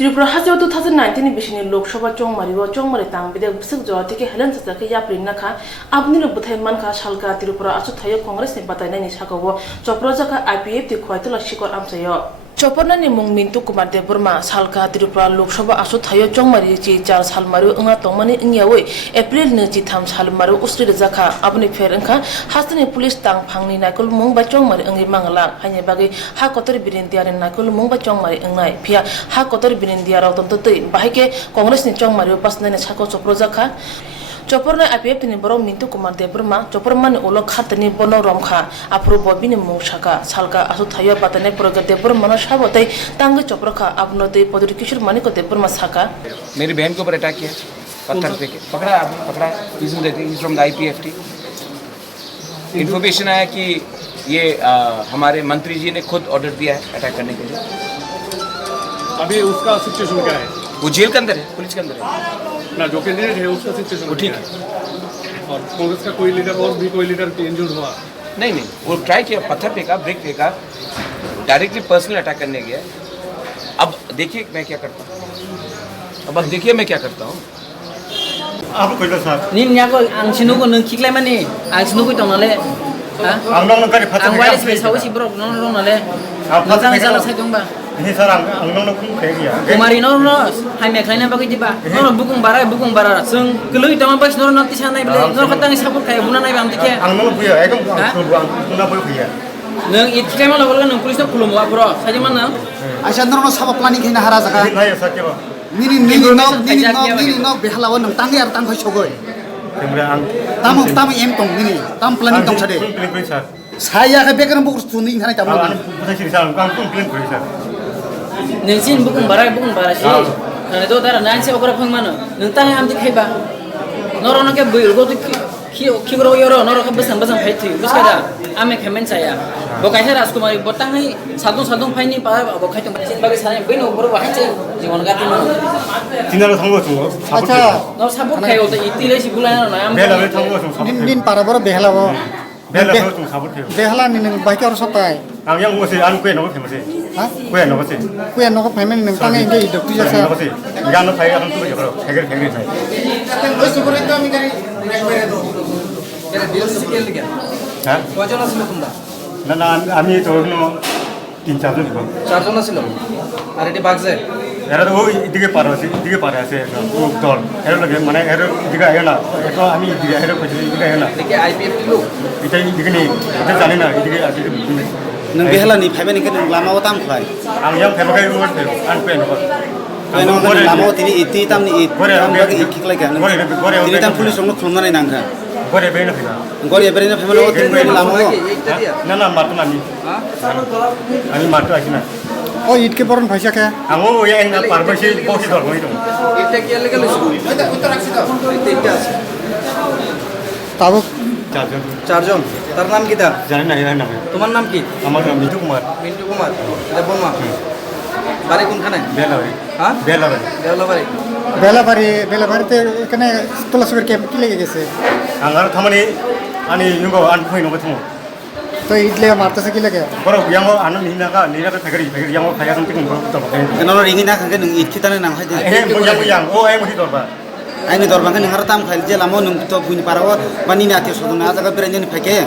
त्रिपुरा हाजो 2019 ni bishini Lok Sabha chongmari tang bide bisik jo tike helen sa ke yaprin na kha apni lo buthai man kha salka Tripura asu thayo congress ni batai ni sakawo choproja ka IPF ti khwaitula shikor amsayo Choporna ni mung Mintu Kumar Deburma salka Tripura Lok Sabha asu thayo chongmari chi 4 sal maru nga tongmani ingyawe April ni chi tham sal maru usri zakha apni fer angkha hasni police tang phangni nakul mung ba chongmari angi mangala haine bagi ha kotor birindiare nakul mung ba chongmari angnai phia ha kotor birindiara tontote bahike congress ni chongmari pasna ni sako choproja kha Choporna IPF ni borong Mintu Kumar Deburma choporma ni ulok khatani bono romkha apro bobini mungshaka salka asu thayo batane proga Deburma no shabotai tang choprokha apnote podri kishur mani ko Deburma saka मेरी बहन के ऊपर attack किया पत्थर फेंके पकड़ा आपने पकड़ा is from the IPFT information आया कि ये हमारे मंत्री जी ने खुद ऑर्डर दिया है अटैक करने के लिए अभी उसका सिचुएशन क्या है वो जेल के अंदर है पुलिस के अंदर है ना जो कैंडिडेट है उसका सिचुएशन वो ठीक है और कांग्रेस का कोई लीडर और भी कोई लीडर इंजर्ड हुआ नहीं नहीं वो ट्राई किया पत्थर फेंका ब्रेक फेंका डायरेक्टली पर्सनल अटैक करने गया अब देखिए मैं क्या करता हूँ अब देखिए मैं क्या करता हूँ आप कोई साहब nin nyako ang sinugo nung kiklay man ni ang sinugo itong nale ha ang nong kari ang patang wireless base hawi si bro nong nong nale natang sala sa kung ba ini sarang ang nong kung kaya ya kumari nong nong hai me khaina ba ki ba nong bukung bara sung kelui tama ba nong nong tisa nai bele nong katang sabut kaya buna nai bam tikya ang nong puya ekam ang nong puya nong it kiklay man lawal nong police na kulum wa bro saji man na Asya nong sabak planning kina hara saka ini sakit ba nini nok behalawa nong tangi ar tang khoi sogoi kemudian ang tamu em tong nini tam planning tong sade plan sir saya ke bekeran bukur tuning thane ang tamlo pusa sini sarang ang plan sir nong sin bukung bara si na do dara nan se okra phang man nong tang am dikhai ba noro no ke buil go ki bro yoro noro ka besan phai thi buskada ame khemen saya bokai sa Raskumari botang hai sadung phai ni pa bokai tong sin bagi sane bino bro ba hai jiwan gati man 진짜로 상거 좀 acha no sabut khayo to itile si bulana na am 벨라를 상거 좀 nin para boro behalawo 벨라 좀 사볼게요 behala nin baiki ar sotai ang yang 뭐지 안 꾸에 넣어 되면서 ha 꾸에 넣어지 kuya no ko payment ning tangi nge idok tu jasa 넣어지 이거 너 파이가 한 투로 여러 해결 돼 হ্যাঁ কজন আছিল তোমরা না না আমি তো তিন চারজন দিব চারজন আছিল আর এটি বাগজে এরা তো ওই দিকে পার আছে ও দল এর লগে মানে এর দিকে আয় না এটা আমি দিকে এর কইছি দিকে আয় না দেখি আইপিএফ লোক এটা দিকে নেই এটা জানি না এদিকে আছে nang behala ni payment ning nang lama tam khlai ang yang ফেমাকাই ওয়ার্ড আন পেন হবে ano nang lama tini iti tam ni it tam bagi kiklai ka tini tam police ong khulna nai nangka ঘরে বের না ফিরা gori eberina family o tini lama না না মারতো না আমি মারতো আছি না o it ke boron phaisa ka আমি ওই এক না পারবে সেই পৌঁছে ধর হইতো এটা কি লাগে লইছো এটা আছে tabo চারজন চারজন তার নাম কি তা জানি না এর নামে তোমার নাম কি আমার নাম মিঠু কুমার মিন্টু কুমার দেবমা বাড়ি কোনখানে বেলাবাড়ি হ্যাঁ বেলাবাড়ি দেওলাবাড়ি বেলাবাড়ি te এখানে তোলাসবের ক্যাম্প কি লেগে গেছে আঙ্গার থামানি আনি ইউগো আন কই নগো থমো তো ইডলে মারতেছে কি লাগে বড় ইয়াঙ্গো আনো নিনাকা ফেগরি ইয়াঙ্গো ফাইয়া সম টিকুন বড় তব no ringi na khang nang it kitane nang hai এ মুয়াং ও এ মুহি দরবা aini dorbang kan ngar tam khail je lamo nung to buni parawo bani na ati soduna jaga berenjen phake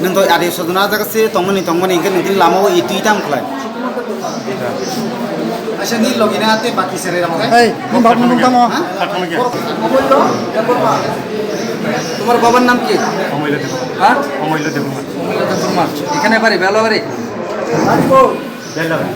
nung to ati soduna jaga se tongmani ingke nung lamo itu tam khlai asha ni logina ate baki sere ramo hey nung bab nung tamo কাঠমে গিয়া তোমার বাবার নাম কি অমইলে দেব হ্যাঁ অমইলে দেব এখানে বাড়ি বেলাবাড়ি বেলাবাড়ি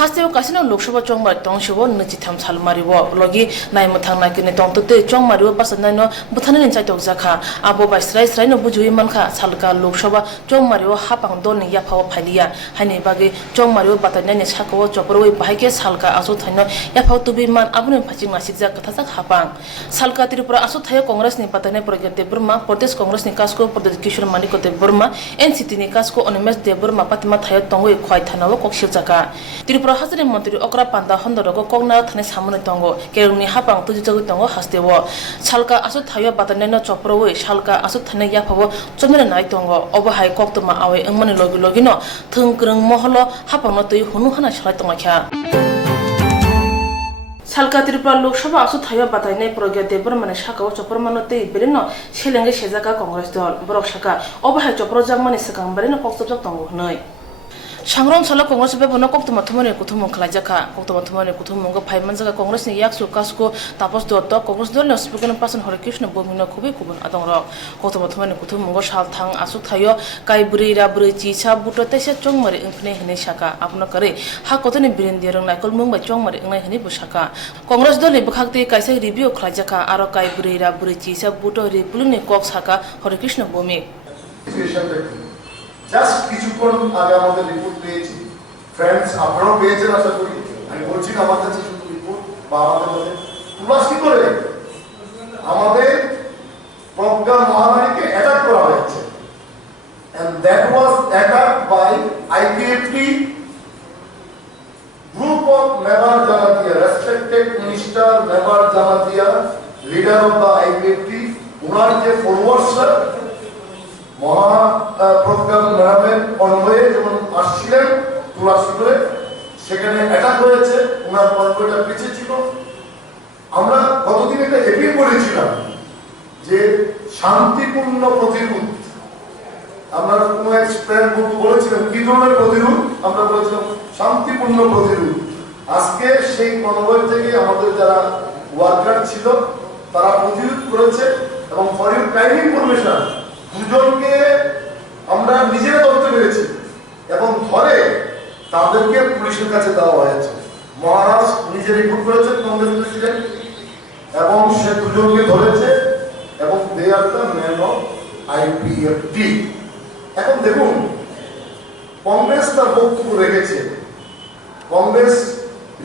Haseo kasino Lok Sabha chongmari tongshibo nchi tham salmaribo logi nai muthang na kine tongtote chongmaribo pasana no buthana nin chai tok zakha abo bai srai no bujui mankha salka Lok Sabha chongmaribo hapang don ni yaphaw phailia hani bagi chongmaribo batana ni sako choproi bahike salka asu thaino yaphaw tubi man abune phaching nasik jak katha jak hapang salka Tripura asu thayo congress ni batane project Burma Pradesh Congress ni kasko Pradesh Kishore Maniko te Burma NCT ni kasko Onimes de Burma patima thayo tongoi khwai thanawo kokshil jaka Tripura Hazari Mantri Okra Panda Hondorogo Kogna Thane Samune Tongo Keruni Hapang Tujijogi Tongo Hastewo Salka Asu Thayo Bataneno Choprowe Salka Asu Thane Yapawo Chomena Nai Tongo Obahai Koktuma Awe Engmani Logino Thungkrung Moholo Hapang no Tui Hunu Hana Shalai Tonga Kya সালকা Tripura Lok Sabha আসু Thaiya বাতাইনাই প্রজ্ঞা দেববর্মানে শাখাও চপ্রমানতে বেরিন সেলেঙ্গে সেজাকা কংগ্রেস দল বরক শাখা অবহায় চপ্রজাকমানি সেকাংবারিন কক্তবজাক তঙ্গ হনৈ सांग्रां साला कांग्रेस बेबनो कक्तमा थमने कुथुम खलाइजाखा कक्तमा थमने कुथुम मंग फाइमान जागा कांग्रेस नि याकसु कासको तापस दत्त कांग्रेस दल स्पीकर पासन हरकृष्ण बमिनो खुबै खुबन आदंग कक्तमा थमने कुथुम मंग साल थां आसु थायो काई बुरै रा बुरै चिसा बुटो तैसे चंगमारे इंफने हने शाखा आपनो करे हा कतनि बिरेन्दी रंग नाइकल मुंग बाय चंगमारे इंगनाय हने बशाखा कांग्रेस दल नि बखाक्ते काइसे रिव्यू खलाइजाखा आरो काई बुरै रा बुरै चिसा बुटो रिपुलनि कक शाखा हरकृष्ण बमि জাস্ট কিছুক্ষণ আগে আমাদের রিপোর্ট পেয়েছি ফ্রেন্ডস আপনারাও পেয়েছেন আশা করি আমি বলছি না আমার কাছে শুধু রিপোর্ট বা আমাদের কাছে তুলাস কি করে আমাদের প্রজ্ঞা মহামারীকে অ্যাটাক করা হয়েছে and that was attacked by IPFT group of Mebar Jamatia, respected minister Mebar Jamatia, leader of the IPFT, উনার যে ফলোয়ার্সরা মহা প্রোগ্রাম ম্যাডামের কনভয়ে যেমন আসছিলেন তুলাসি করে সেখানে অ্যাটাক হয়েছে ওনার কনভয়টা পিছিয়ে ছিল আমরা গতদিন একটা এপিল করেছিলাম যে শান্তিপূর্ণ প্রতিরোধ আমরা কোনো এক্সপ্লেন করতে বলেছিলাম কি ধরনের প্রতিরোধ আমরা বলেছিলাম শান্তিপূর্ণ প্রতিরোধ আজকে সেই কনভয় থেকে আমাদের যারা ওয়ার্কার ছিল তারা প্রতিরোধ করেছে এবং ফর ইউর কাইন্ড ইনফরমেশন দুজনকে আমরা নিজেরা ধরতে পেরেছি এবং ধরে তাদেরকে পুলিশের কাছে দেওয়া হয়েছে মহারাজ নিজে রিপোর্ট করেছেন কংগ্রেস প্রেসিডেন্ট এবং সে দুজনকে ধরেছে এবং they are the man of IPFT এখন দেখুন কংগ্রেস তার বক্তব্য রেখেছে কংগ্রেস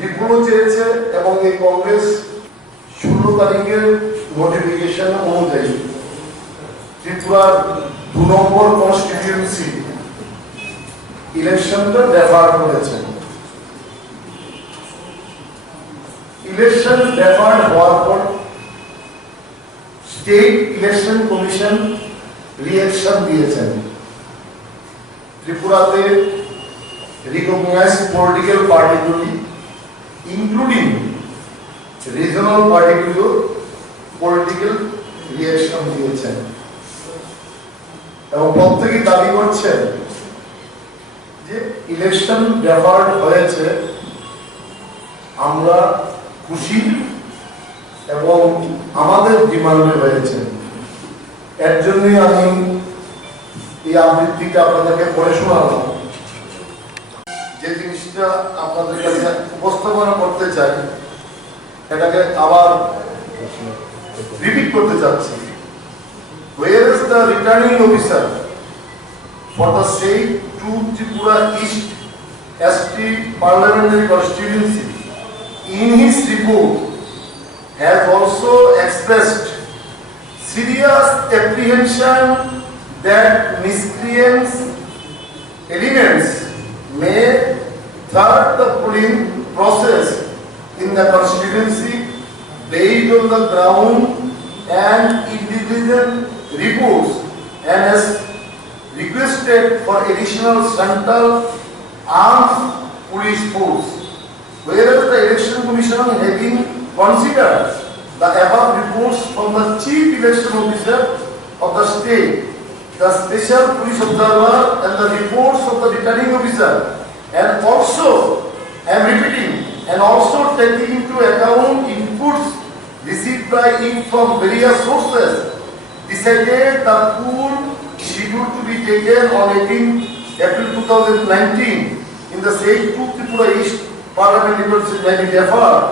রিপোর্টও চেয়েছে এবং এই কংগ্রেস 16 তারিখের নোটিফিকেশন অনুযায়ী ত্রিপুরার 2 নম্বর কনস্টিটিউয়েন্সি ইলেকশনটা ডেফার করেছেন ইলেকশন ডেফার হওয়ার পর স্টেট ইলেকশন কমিশন রিঅ্যাকশন দিয়েছেন ত্রিপুরাতে রিকগনাইজড পলিটিক্যাল পার্টিগুলি ইনক্লুডিং রিজনাল পার্টিগুলো পলিটিক্যাল রিঅ্যাকশন দিয়েছেন এবং প্রত্যেকেই দাবি করছেন যে ইলেকশন ডেফার্ড হয়েছে আমরা খুশি এবং আমাদের ডিমান্ডে হয়েছে এর জন্যই আমি এই আবৃত্তিটা আপনাদেরকে পড়ে শোনালাম যে জিনিসটা আপনাদের কাছে উপস্থাপনা করতে চাই এটাকে আবার রিপিট করতে চাচ্ছি Where is the returning officer for the state to Tripura East ST parliamentary constituency in his report has also expressed serious apprehension that miscreants elements may thwart the polling process in the constituency based on the ground and independent reports and has requested for additional central armed police force. Whereas the election commission having considered the above reports from the chief election officer of the state, the special police observer and the reports of the returning officer, and also, I am repeating, and also taking into account inputs received by it from various sources, decided the poll scheduled to be taken on 18 April 2019 in the state to Tripura East Parliamentary Constituency deferred,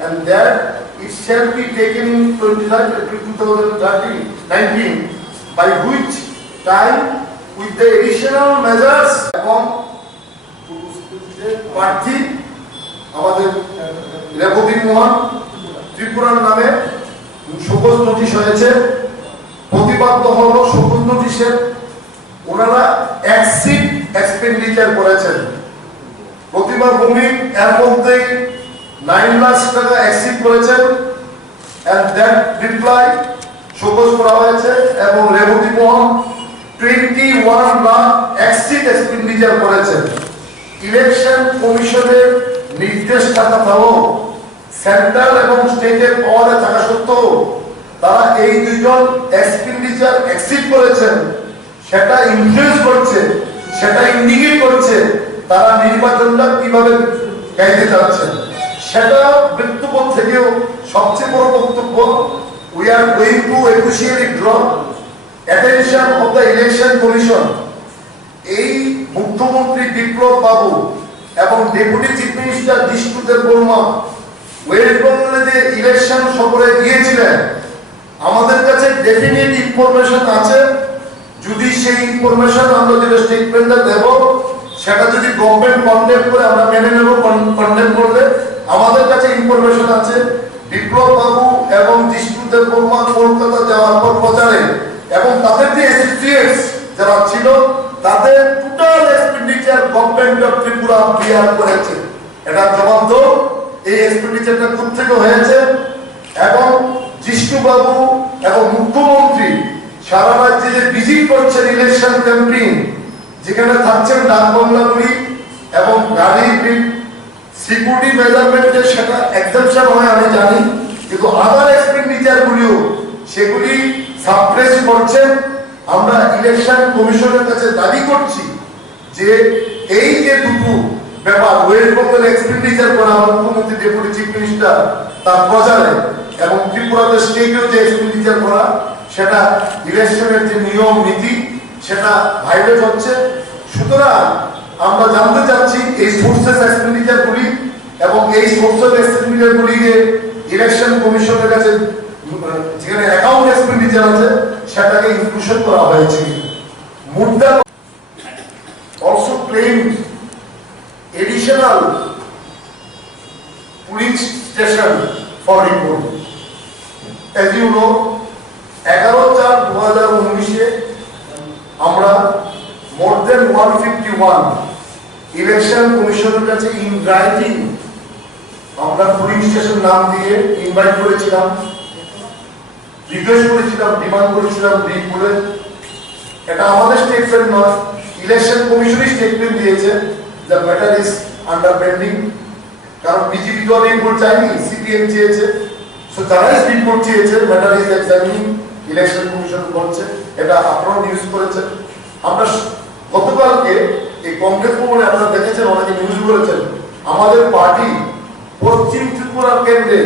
and that it shall be taken in 29 April 2019, by which time with the additional measures এবং প্রার্থী আমাদের রেবতী মোহন ত্রিপুরার নামে show cause notice হয়েছে প্রতিবাদ হলো show cause নোটিশের ওনারা এক্সিড এক্সপেন্ডিচার করেছেন প্রতিভা ভূমি এর মধ্যেই 9 লাখ টাকা এক্সিড করেছেন and that reply শোকজ করা হয়েছে এবং রেবতী মোহন 21 লাখ এক্সিড এক্সপেন্ডিচার করেছেন ইলেকশন কমিশনের নির্দেশ থাকা সহ সেন্ট্রাল এবং স্টেটের পাওয়ারে থাকা সত্ত্বেও তারা এই দুইজন এক্সপেন্ডিচার এক্সিড করেছেন, সেটা ইনফ্লুয়েন্স করছে, সেটা ইন্ডিকেট করছে তারা নির্বাচনটা কিভাবে গাইতে যাচ্ছেন। সেটা বক্তব্য থেকেও সবচেয়ে বড় বক্তব্য, we are going to officially draw attention of the election commission. এই মুখ্যমন্ত্রী বিপ্লব বাবু এবং deputy chief minister Jishnu Debbarma West বেঙ্গলে যে ইলেকশন সফরে গিয়েছিলেন, আমাদের কাছে ডেফিনিট ইনফরমেশন আছে। যদি সেই ইনফরমেশন আমরা যেটা স্টেটমেন্টে দেব, সেটা যদি গভর্নমেন্ট কন্ডেম করে আমরা মেনে নেব, কন্ডেম করলে আমাদের কাছে ইনফরমেশন আছে বিপ্লব বাবু এবং জিষ্ণু দেববর্মা কলকাতা যাওয়ার পর প্রচারে এবং তাদের যে অ্যাসোসিয়েটস যারা ছিল তাদের total expenditure government of Tripura bear করেছে। এটা জবাব দাও এই এক্সপেন্ডিচারটা কোথা থেকে হয়েছে। এবং জিষ্ণু বাবু এবং মুখ্যমন্ত্রী সারা রাজ্যে যে ভিজিট করছেন ইলেকশন ক্যাম্পেইন, যেখানে থাকছেন ডাকবাংলাগুলি এবং গাড়ির সিকিউরিটি মেজারমেন্টে সেটা এক্সেপশন হয় আমি জানি, কিন্তু আদার এক্সপেন্ডিচার গুলিও সেগুলি সাপ্রেস করছেন। আমরা ইলেকশন কমিশনের কাছে দাবি করছি যে এই যে দুটো ব্যাপার, ওয়েস্ট বেঙ্গল এক্সপেন্ডিচার করা মুখ্যমন্ত্রী ডেপুটি চিফ মিনিস্টার তার প্রচারে এবং ত্রিপুরাতে স্টেটেও যে এক্সপেন্ডিচার করা, সেটা ইলেকশনের যে নিয়ম নীতি সেটা ভাইলেট হচ্ছে। সুতরাং আমরা জানতে চাচ্ছি এই সোর্সেস এক্সপেন্ডিচার গুলি এবং এই সোর্সেস এক্সপেন্ডিচার গুলিকে ইলেকশন কমিশনের কাছে যেখানে অ্যাকাউন্ট এক্সপেন্ডিচার আছে সেটাকে ইনক্লুশন করা হয়েছে। মুদ্রা also claimed additional police station for report. As you know, 11/4/2019 আমরা more than 151 ইলেকশন কমিশনের কাছে ইন রাইটিং আমরা পুলিং স্টেশন নাম দিয়ে ইনভাইট করেছিলাম, রিকোয়েস্ট করেছিলাম, ডিমান্ড করেছিলাম রিপোর্টে। এটা আমাদের স্টেটমেন্ট নয়, ইলেকশন কমিশনই স্টেটমেন্ট দিয়েছে the matter is under pending. কারণ বিজেপি তো রিপোর্ট চাইনি, সিপিএম চেয়েছে। সো যারা রিপোর্ট চেয়েছে matter is examining, election commission করছে, এটা আপনারা নিউজ করেছেন। আমরা গতকালকে এই কংগ্রেস ভবনে আপনারা দেখেছেন, অনেকে নিউজ করেছেন, আমাদের পার্টি পশ্চিম ত্রিপুরা কেন্দ্রে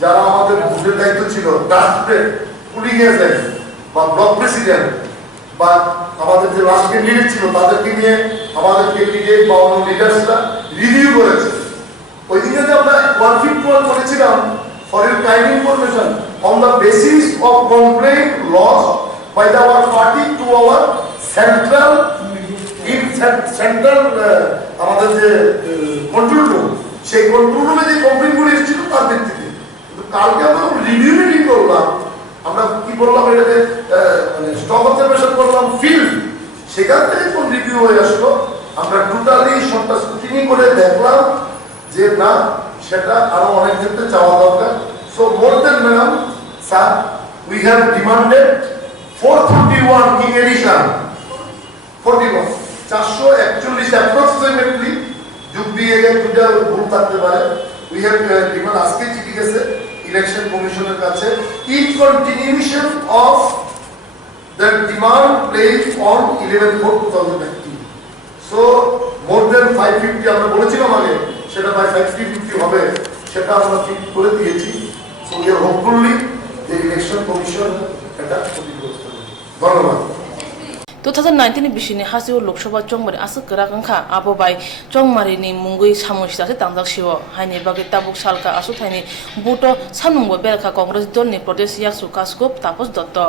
যারা আমাদের ভোটের দায়িত্ব ছিল, ট্রান্সপ্রেট পুলিং এজেন্ট বা ব্লক প্রেসিডেন্ট বা আমাদের যে রাষ্ট্রের লিড ছিল তাদেরকে নিয়ে আমাদের ক্যান্ডিডেট বা অন্য লিডার্সরা রিভিউ করেছে। ওই দিনে যে আমরা 151 করেছিলাম, for your kind information, on the basis of complaint lodged by our party to our central আমাদের যে কন্ট্রোল রুম, সেই কন্ট্রোল রুমে যে কমপ্লেইনগুলো এসেছিল তার ভিত্তিতে। কিন্তু কালকে আমরা রিভিউ মিটিং করলাম, আমরা কি বললাম, এটাকে মানে স্টক অবজারভেশন করলাম ফিল্ড, সেখান থেকে কোন রিভিউ হয়ে আসলো, আমরা টোটালি সবটা স্ক্রিনিং করে দেখলাম যে না, সেটা আরো অনেক ক্ষেত্রে চাওয়া দরকার। So more than madam sir, we have demanded 451 in addition, 41 441 approximately, যোগ দিয়ে দুটা ভুল থাকতে পারে। উই হ্যাভ ডিমান্ড আজকে চিঠি গেছে ইলেকশন কমিশনের কাছে in continuation of the demand placed on 11/4/2019। So more than 550 আমরা বলেছিলাম আগে, সেটা বাই 550 হবে, সেটা আমরা ঠিক করে দিয়েছি। সো উই আর হোপফুলি যে ইলেকশন কমিশন এটা ক্ষতিগ্রস্ত হবে। ধন্যবাদ। 2019 bisini hasio loksoba chongmari asuk krakangkha abo bai chongmari ni mungui samoshita se tangjak siwo haini bagi tabuk salka asu thaini buto sanungbo belkha congress dol ni pradesh yaksu kaskup tapos dotto